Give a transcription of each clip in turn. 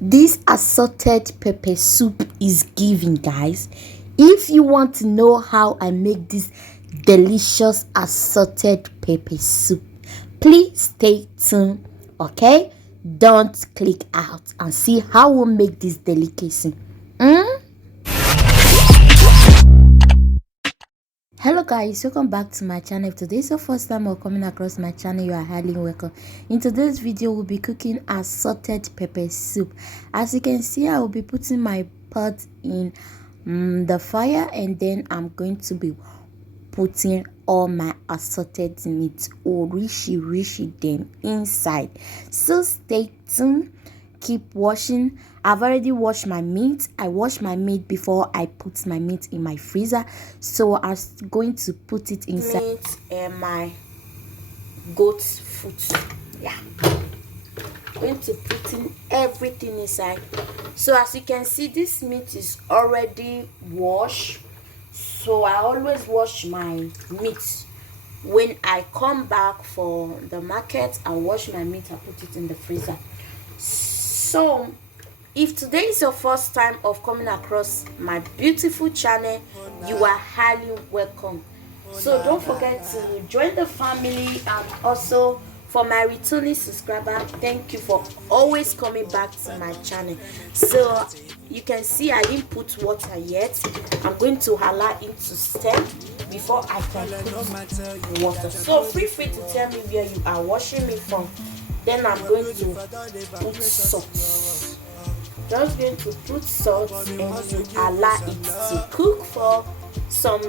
This assorted pepper soup is giving, guys. If you want to know how I make this delicious assorted pepper soup, please stay tuned, okay? Don't click out and see how we'll make this delicacy. Hello guys, welcome back to my channel. If today is your first time or coming across my channel, you are highly welcome. In today's video, we'll be cooking assorted pepper soup. As you can see, I will be putting my pot in the fire, and then I'm going to be putting all my assorted meat or rishi them inside. So stay tuned, keep watching. I've already washed my meat. I washed my meat before I put my meat in my freezer, so I'm going to put it inside meat and my goat's foot. Yeah, going to put in everything inside. So as you can see, this meat is already washed, so I always wash my meat. When I come back for the market, I wash my meat and put it in the freezer. So if today is your first time of coming across my beautiful channel, you are highly welcome. So don't forget to join the family, and also for my returning subscriber, thank you for always coming back to my channel. So you can see I didn't put water yet. I'm going to allow it to stir before I can put water. So feel free to tell me where you are watching me from. Then I'm going to put salt. Just going to put salt and allow it to cook for some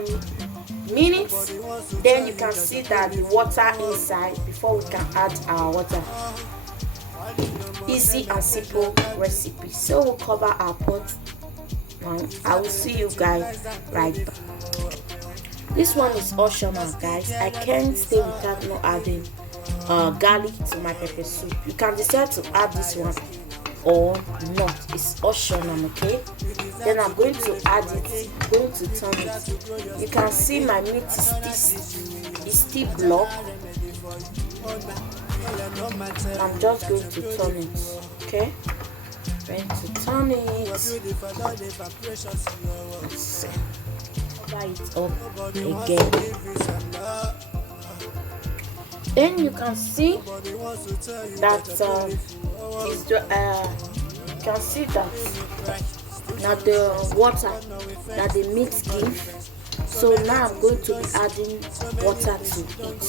minutes. Then you can see that the water inside before we can add our water. Easy and simple recipe. So we'll cover our pot and I will see you guys right back. This one is optional, guys. I can't stay without not adding garlic to my pepper soup. You can decide to add this one or not. It's optional, okay? Then I'm going to add it, going to turn it. You can see my meat is still blocked. I'm just going to turn it, okay? Going to turn it. Let's see. Cover it up again. Then you can see that you can see that now the water that the meat give. So now I'm going to be adding water to it.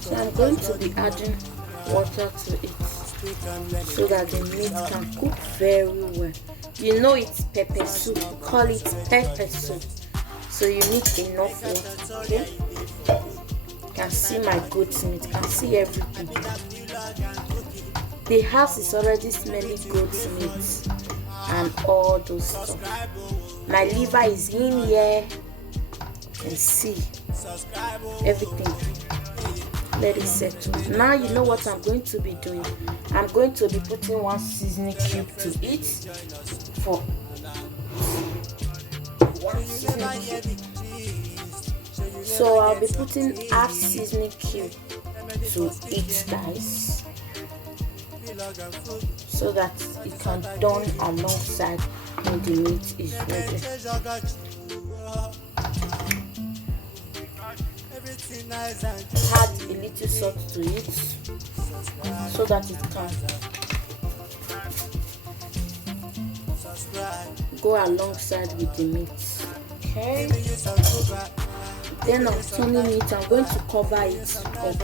So I'm going to be adding water to it so that the meat can cook very well. You know it's pepper soup. We call it pepper soup. So you need enough water. Okay? You can see my goat meat. You can see everything. The house is already smelling goat meat and all those stuff. My liver is in here. You can see everything. Let it settle. Now you know what I'm going to be doing. I'm going to be putting one seasoning cube to it for one seasoning cube. So I'll be putting half seasoning cube to it, guys, so that it can done alongside when the meat is ready. Add a little salt to it so that it can go alongside with the meat. Okay. Then I'm turning it. I'm going to cover it up.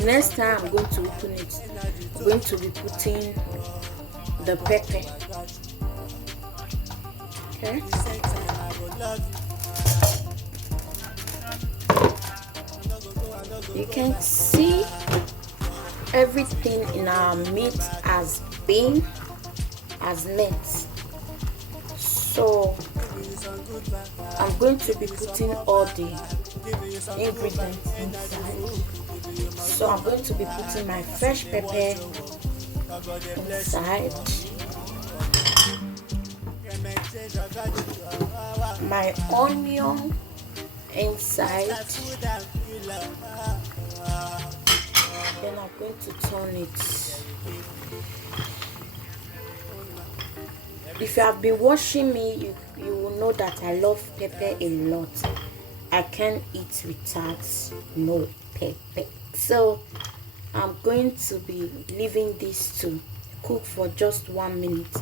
Next time I'm going to open it, I'm going to be putting the pepper. Okay. You can see everything in our meat has met. So I'm going to be putting all the ingredients inside. So I'm going to be putting my fresh pepper inside, my onion inside. Then I'm going to turn it. If you have been watching me, you will know that I love pepper a lot. I can't eat without no pepper. So I'm going to be leaving this to cook for just 1 minute,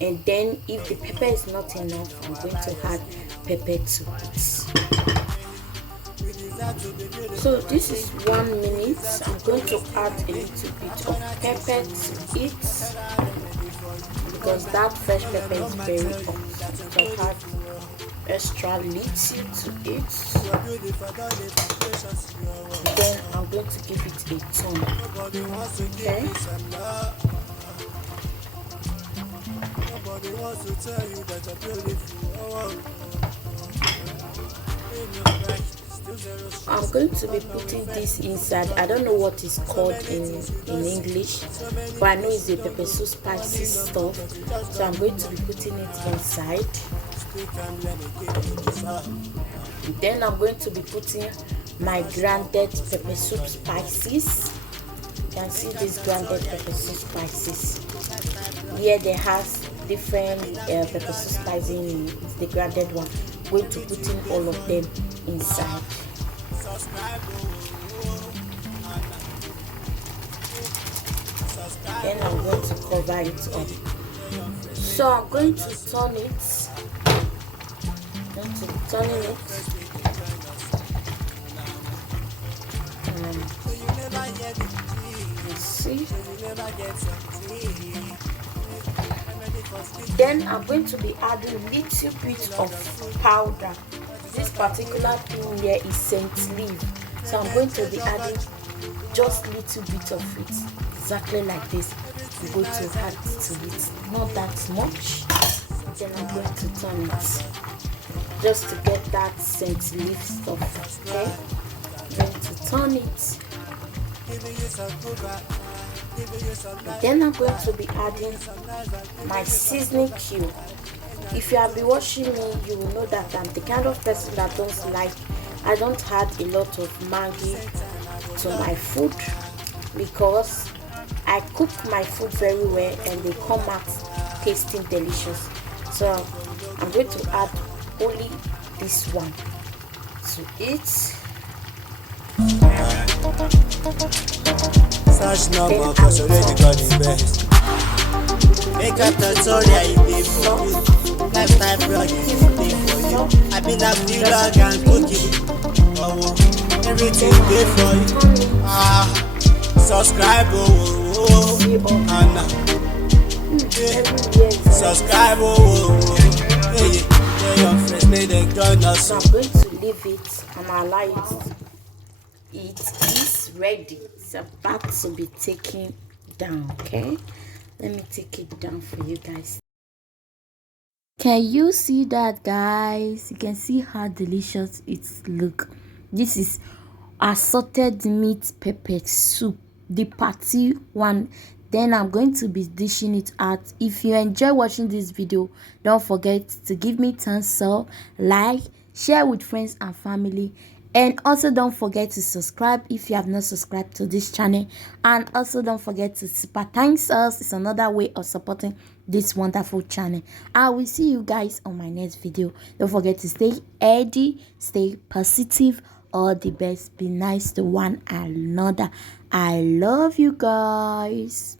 and then if the pepper is not enough, I'm going to add pepper to it. So this is 1 minute. I'm going to add a little bit of pepper to it because that fresh pepper is very hot. So add extra little to it. Then I'm going to give it a turn. Okay. I'm going to be putting this inside. I don't know what it's called in English, but I know it's a pepper soup spicy stuff. So I'm going to be putting it inside. Then I'm going to be putting my grounded pepper soup spices. You can see these grounded pepper soup spices. Here they have different pepper soup spices in it. It's the grounded one. I'm going to put in all of them inside. Then I'm going to cover it up. So I'm going to turn it. I'm going to be turning it. Let's see. Then I'm going to be adding a little bit of powder. This particular thing here is scent leaf, so I'm going to be adding just a little bit of it, exactly like this. I'm going to add to it, not that much. Then I'm going to turn it just to get that scent leaf stuff. Okay, I'm going to turn it. Then I'm going to be adding my seasoning cube. If you have been watching me, you will know that I'm the kind of person that I don't add a lot of Maggi to my food because I cook my food very well and they come out tasting delicious. So I'm going to add only this one to it. Such number cause already got the best. Make a tutorial in day for you. Lifestyle vlog is day for you. I been a vlog and cooking. Oh, everything day for you. Subscribe, subscribe, hey, your friends may they join us. So I'm going to leave it and allow it. It is ready. It's about to be taken down. Okay, let me take it down for you guys. Can you see that, guys? You can see how delicious it look. This is assorted meat pepper soup, the party one. Then I'm going to be dishing it out. If you enjoy watching this video, don't forget to give me thumbs up, like, share with friends and family, and also don't forget to subscribe if you have not subscribed to this channel. And also don't forget to super thanks us. It's another way of supporting this wonderful channel. I will see you guys on my next video. Don't forget to stay healthy, stay positive, all the best, be nice to one another. I love you guys.